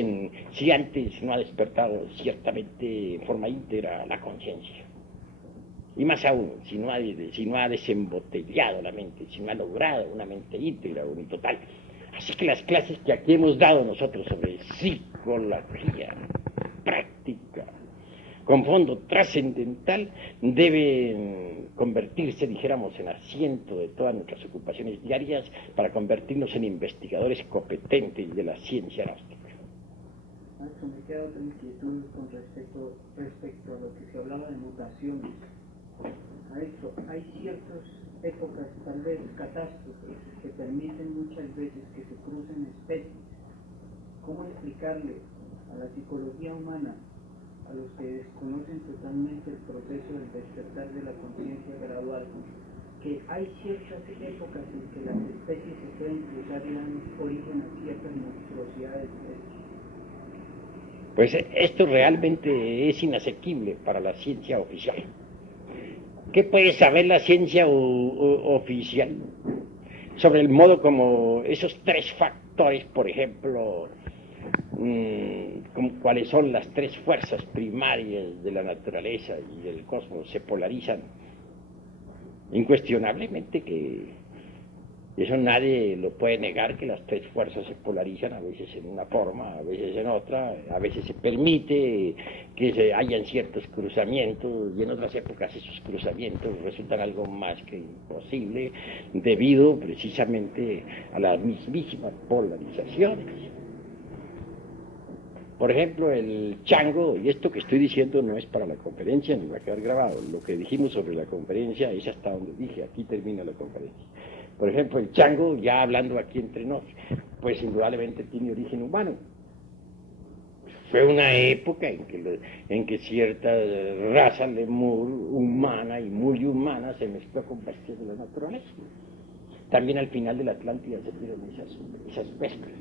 antes no ha despertado ciertamente en forma íntegra la conciencia. Y más aún, si no ha desembotellado la mente, si no ha logrado una mente íntegra, unitotal. Así que las clases que aquí hemos dado nosotros sobre psicología práctica, con fondo trascendental, deben convertirse, dijéramos, en asiento de todas nuestras ocupaciones diarias para convertirnos en investigadores competentes de la ciencia gnóstica. Maestro, me queda otra inquietud con respecto a lo que se hablaba de mutaciones. Maestro, hay ciertas épocas, tal vez catástrofes, que permiten muchas veces que se crucen especies. ¿Cómo explicarle a la psicología humana, a los que desconocen totalmente el proceso del despertar de la conciencia gradual, que hay ciertas épocas en que las especies se pueden cruzar y dan origen a ciertas monstruosidades? Pues esto realmente es inasequible para la ciencia oficial. ¿Qué puede saber la ciencia oficial sobre el modo como esos tres factores, por ejemplo, cuáles son las tres fuerzas primarias de la naturaleza y del cosmos, se polarizan? Incuestionablemente que eso nadie lo puede negar, que las tres fuerzas se polarizan, a veces en una forma, a veces en otra, a veces se permite que hayan ciertos cruzamientos y en otras épocas esos cruzamientos resultan algo más que imposible debido precisamente a las mismísimas polarizaciones. Por ejemplo, el chango, y esto que estoy diciendo no es para la conferencia ni va a quedar grabado, lo que dijimos sobre la conferencia es hasta donde dije, aquí termina la conferencia. Por ejemplo, el chango, ya hablando aquí entre nosotros, pues indudablemente tiene origen humano. Fue una época en que cierta raza lemur humana y muy humana se mezcló con bestias de la naturaleza. También al final de la Atlántida se dieron esas mezclas.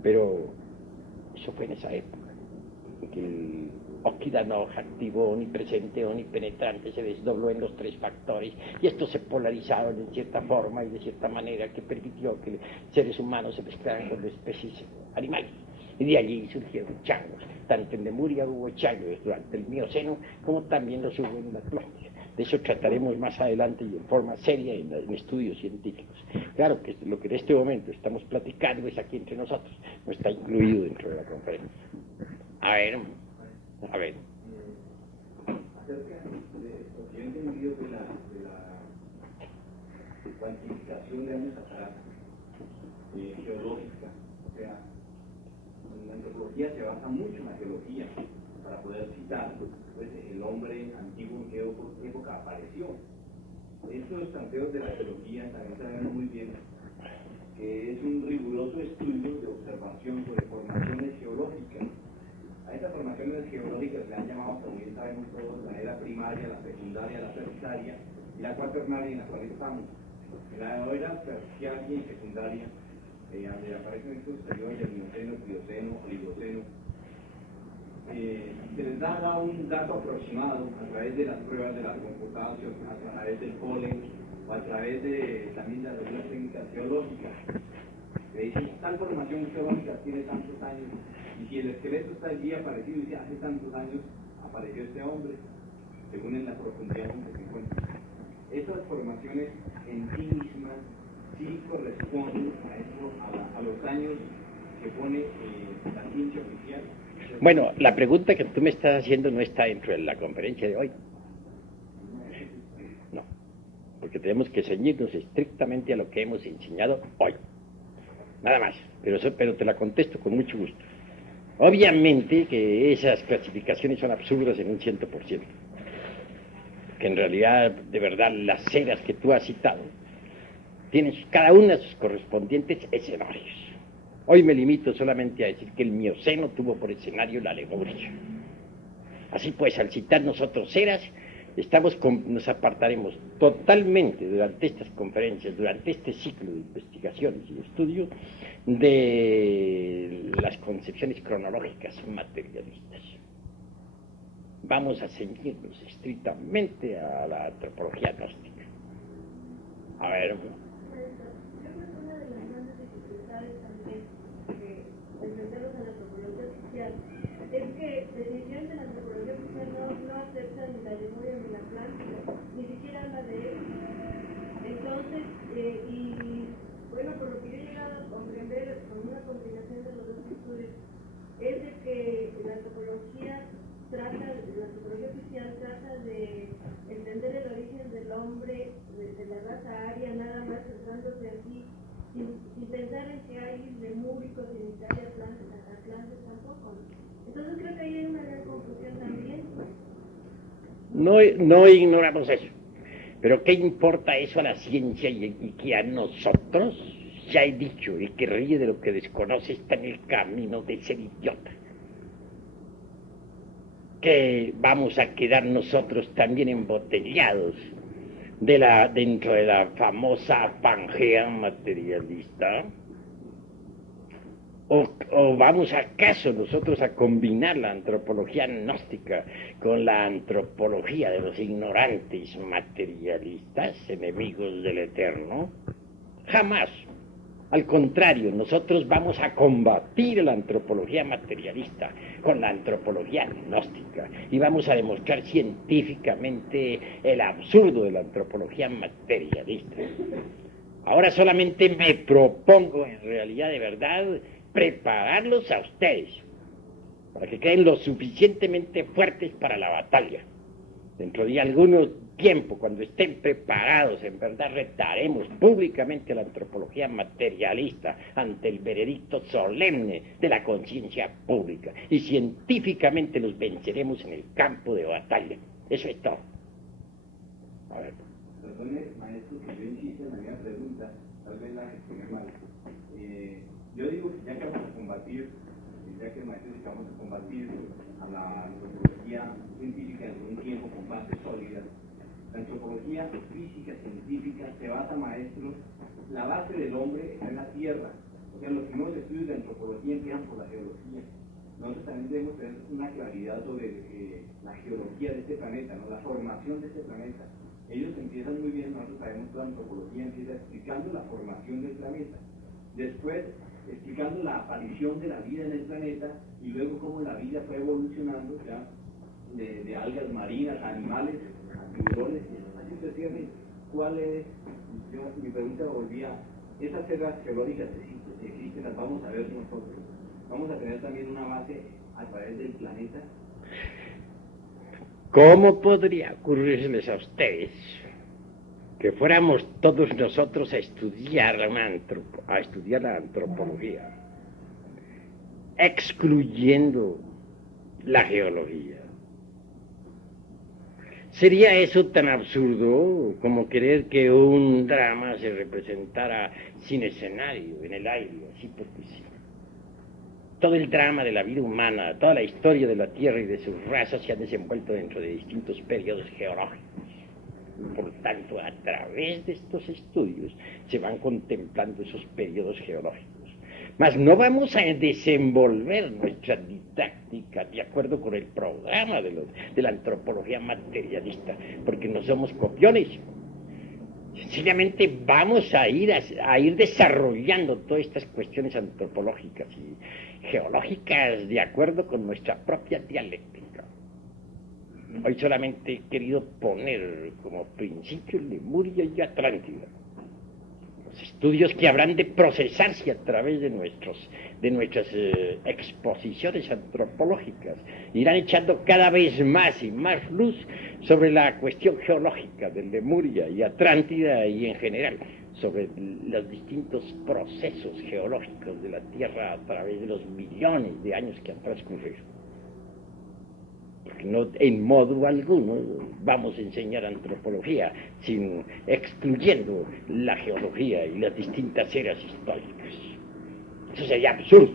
Pero eso fue en esa época, en que el Oquidano activo, omnipresente, omnipenetrante, se desdobló en los tres factores y estos se polarizaron en cierta forma y de cierta manera que permitió que seres humanos se mezclaran con especies animales. Y de allí surgieron changos. Tanto en Lemuria hubo changos durante el Mioceno como también los hubo en la Atlántida. De eso trataremos más adelante y en forma seria en estudios científicos. Claro que lo que en este momento estamos platicando es aquí entre nosotros, no está incluido dentro de la conferencia. A ver. Acerca de lo que yo he entendido de la cuantificación de años atrás, geológica, o sea, la antropología se basa mucho en la geología para poder citar pues, el hombre antiguo en qué época apareció. Estos tanteos de la geología también sabemos muy bien que es un riguroso estudio de observación sobre formaciones geológicas. A estas formaciones geológicas le han llamado, como bien sabemos todos, la era primaria, la secundaria, la terciaria y la cuaternaria en la cual estamos. En la era terciaria y secundaria, donde aparecen estos periodos del Mioceno, Plioceno, Oligoceno, se les da un dato aproximado a través de las pruebas de la computación, a través del polen o a través de también de algunas técnicas geológicas. Que dicen, tal formación geológica tiene tantos años, y si el esqueleto está allí aparecido, dice, hace tantos años apareció este hombre, según en la profundidad donde se encuentra. Esas formaciones en sí mismas sí corresponden a los años que pone la ciencia oficial. Bueno, la pregunta que tú me estás haciendo no está dentro de la conferencia de hoy. No, porque tenemos que ceñirnos estrictamente a lo que hemos enseñado hoy. Nada más, pero te la contesto con mucho gusto. Obviamente que esas clasificaciones son absurdas en un 100%. Que en realidad, de verdad, las eras que tú has citado tienen cada una sus correspondientes escenarios. Hoy me limito solamente a decir que el Mioceno tuvo por escenario la Lemuria. Así pues, al citar nosotros eras, nos apartaremos totalmente durante estas conferencias, durante este ciclo de investigaciones y de estudio, de las concepciones cronológicas materialistas. Vamos a ceñirnos estrictamente a la antropología gnóstica. A ver. Es que definitivamente la antropología oficial no acepta ni la Lemuria ni la Atlántida, ni siquiera habla de él. Entonces, y bueno, por lo que yo he llegado a comprender con una combinación de los dos estudios, es de que la antropología oficial trata de entender el origen del hombre, de la raza aria, nada más centrándose aquí, sin pensar en que hay lemúricos en Italia, Atlantes tampoco. Entonces creo que ahí hay una gran confusión también. No ignoramos eso, pero ¿qué importa eso a la ciencia y que a nosotros? Ya he dicho, el que ríe de lo que desconoce está en el camino de ser idiota. Que vamos a quedar nosotros también embotellados dentro de la famosa Pangea materialista. ¿O vamos acaso nosotros a combinar la antropología gnóstica con la antropología de los ignorantes materialistas, enemigos del Eterno? Jamás. Al contrario, nosotros vamos a combatir la antropología materialista con la antropología gnóstica y vamos a demostrar científicamente el absurdo de la antropología materialista. Ahora solamente me propongo, en realidad de verdad, prepararlos a ustedes para que queden lo suficientemente fuertes para la batalla. Dentro de algún tiempo, cuando estén preparados, en verdad retaremos públicamente a la antropología materialista ante el veredicto solemne de la conciencia pública y científicamente los venceremos en el campo de batalla. Eso es todo. A ver. Perdone, maestro, que yo insisto en la misma pregunta, tal vez la gestioné mal. Yo digo que ya que vamos a combatir, ya que el maestro dice que vamos a combatir a la antropología científica en un tiempo con bases sólidas, la antropología física científica se basa, maestro, la base del hombre está en la Tierra. O sea, los primeros estudios de antropología empiezan por la geología. Nosotros también debemos tener una claridad sobre la geología de este planeta, ¿no? La formación de este planeta. Ellos empiezan muy bien, nosotros sabemos que la antropología empieza explicando la formación del planeta. Después, explicando la aparición de la vida en el planeta y luego cómo la vida fue evolucionando ya de algas marinas, animales, tiburones, así sucesivamente. ¿Cuál es? Mi pregunta volvía, esas eras geológicas existen, las vamos a ver nosotros. Vamos a tener también una base a través del planeta. ¿Cómo podría ocurrirles a ustedes que fuéramos todos nosotros a estudiar la antropología, excluyendo la geología? ¿Sería eso tan absurdo como querer que un drama se representara sin escenario, en el aire, así porque sí? Todo el drama de la vida humana, toda la historia de la Tierra y de sus razas se han desenvuelto dentro de distintos periodos geológicos. Por tanto, a través de estos estudios se van contemplando esos periodos geológicos. Mas no vamos a desenvolver nuestra didáctica de acuerdo con el programa de la antropología materialista, porque no somos copiones. Sencillamente vamos a ir desarrollando todas estas cuestiones antropológicas y geológicas de acuerdo con nuestra propia dialéctica. Hoy solamente he querido poner como principio Lemuria y Atlántida. Los estudios que habrán de procesarse a través de nuestras exposiciones antropológicas irán echando cada vez más y más luz sobre la cuestión geológica de Lemuria y Atlántida y en general sobre los distintos procesos geológicos de la Tierra a través de los millones de años que han transcurrido. Porque no, en modo alguno vamos a enseñar antropología excluyendo la geología y las distintas eras históricas. Eso sería absurdo.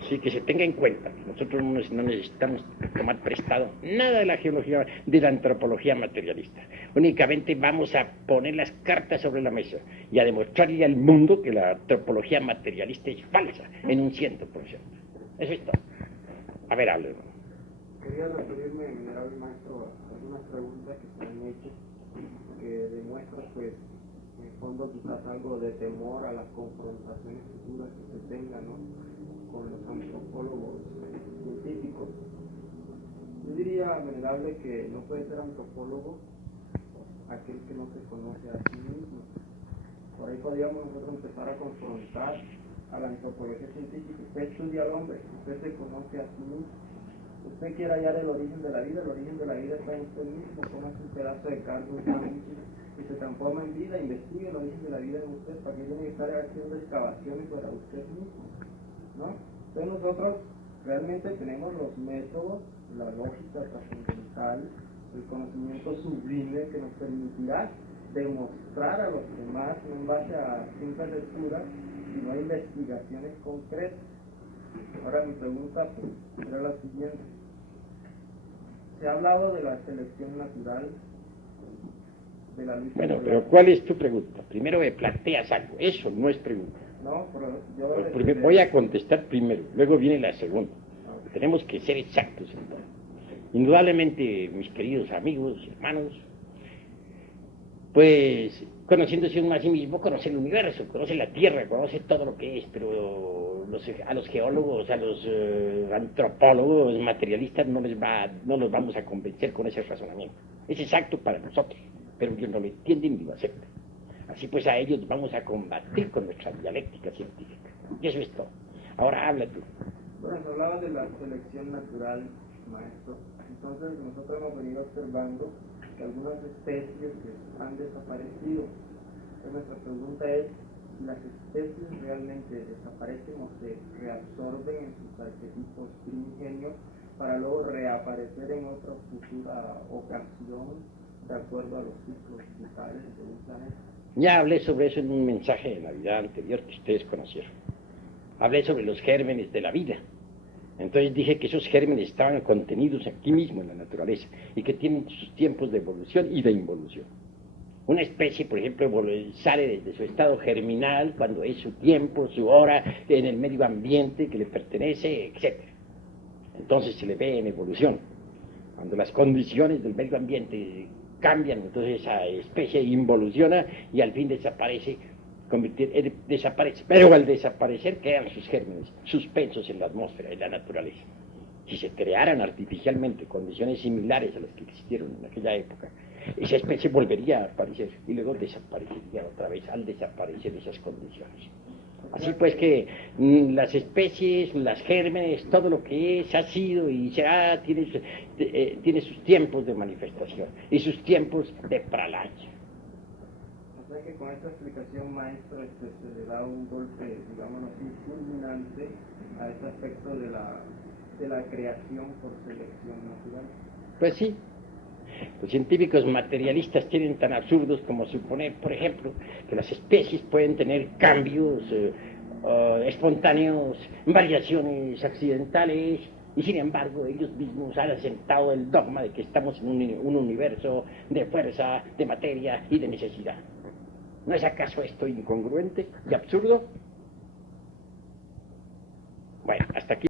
Así que se tenga en cuenta que nosotros no necesitamos tomar prestado nada de la geología, de la antropología materialista. Únicamente vamos a poner las cartas sobre la mesa y a demostrarle al mundo que la antropología materialista es falsa en un 100%. Eso es todo. A ver, hable. Quería referirme, venerable maestro, a algunas preguntas que se han hecho que demuestran, pues, en el fondo quizás algo de temor a las confrontaciones futuras que se tengan, ¿no?, con los antropólogos científicos. Yo diría, venerable, que no puede ser antropólogo aquel que no se conoce a sí mismo. Por ahí podríamos nosotros empezar a confrontar a la antropología científica. Usted estudia al hombre, usted se conoce a sí mismo. Usted quiere hallar el origen de la vida está en usted mismo. Póngase un pedazo de carne, un sándwich, y se transforma en vida, investigue el origen de la vida en usted, para que tiene que estar haciendo excavaciones para usted mismo, ¿no? Entonces nosotros realmente tenemos los métodos, la lógica trascendental, el conocimiento sublime que nos permitirá demostrar a los demás, no en base a simples lecturas, sino a investigaciones concretas. Ahora mi pregunta era la siguiente. Se ha hablado de la selección natural, de la lucha. Bueno, pero ¿cuál es tu pregunta? Primero me planteas algo, eso no es pregunta. No, pero yo... Voy a contestar primero, luego viene la segunda. Tenemos que ser exactos en todo. Indudablemente, mis queridos amigos, hermanos, pues conociéndose uno a sí mismo, conoce el universo, conoce la Tierra, conoce todo lo que es, pero a los geólogos, a los antropólogos materialistas no los vamos a convencer con ese razonamiento. Es exacto para nosotros, pero ellos no lo entienden ni lo aceptan. Así pues a ellos vamos a combatir con nuestra dialéctica científica. Y eso es todo. Ahora habla tú. Bueno, se hablaba de la selección natural, maestro. Entonces nosotros hemos venido observando que algunas especies han desaparecido. Entonces nuestra pregunta es, ¿las especies realmente desaparecen o se reabsorben en sus arquetipos primigenios para luego reaparecer en otra futura ocasión de acuerdo a los ciclos vitales de un planeta? Ya hablé sobre eso en un mensaje de Navidad anterior que ustedes conocieron. Hablé sobre los gérmenes de la vida. Entonces dije que esos gérmenes estaban contenidos aquí mismo en la naturaleza y que tienen sus tiempos de evolución y de involución. Una especie, por ejemplo, sale desde su estado germinal cuando es su tiempo, su hora, en el medio ambiente que le pertenece, etc. Entonces se le ve en evolución. Cuando las condiciones del medio ambiente cambian, entonces esa especie involuciona y al fin desaparece. Desaparece, pero al desaparecer quedan sus gérmenes suspensos en la atmósfera, en la naturaleza. Si se crearan artificialmente condiciones similares a las que existieron en aquella época, esa especie volvería a aparecer y luego desaparecería otra vez al desaparecer esas condiciones. Así pues que las especies, las gérmenes, todo lo que es, ha sido y será, tiene sus tiempos de manifestación y sus tiempos de pralaya. O sea que con esta explicación, maestro, se le da un golpe, digámoslo así, fulminante a este aspecto de la creación por selección natural. Pues sí. Los científicos materialistas tienen tan absurdos como suponer, por ejemplo, que las especies pueden tener cambios espontáneos, variaciones accidentales Y sin embargo, ellos mismos han asentado el dogma de que estamos en un universo de fuerza, de materia y de necesidad. ¿No es acaso esto incongruente y absurdo?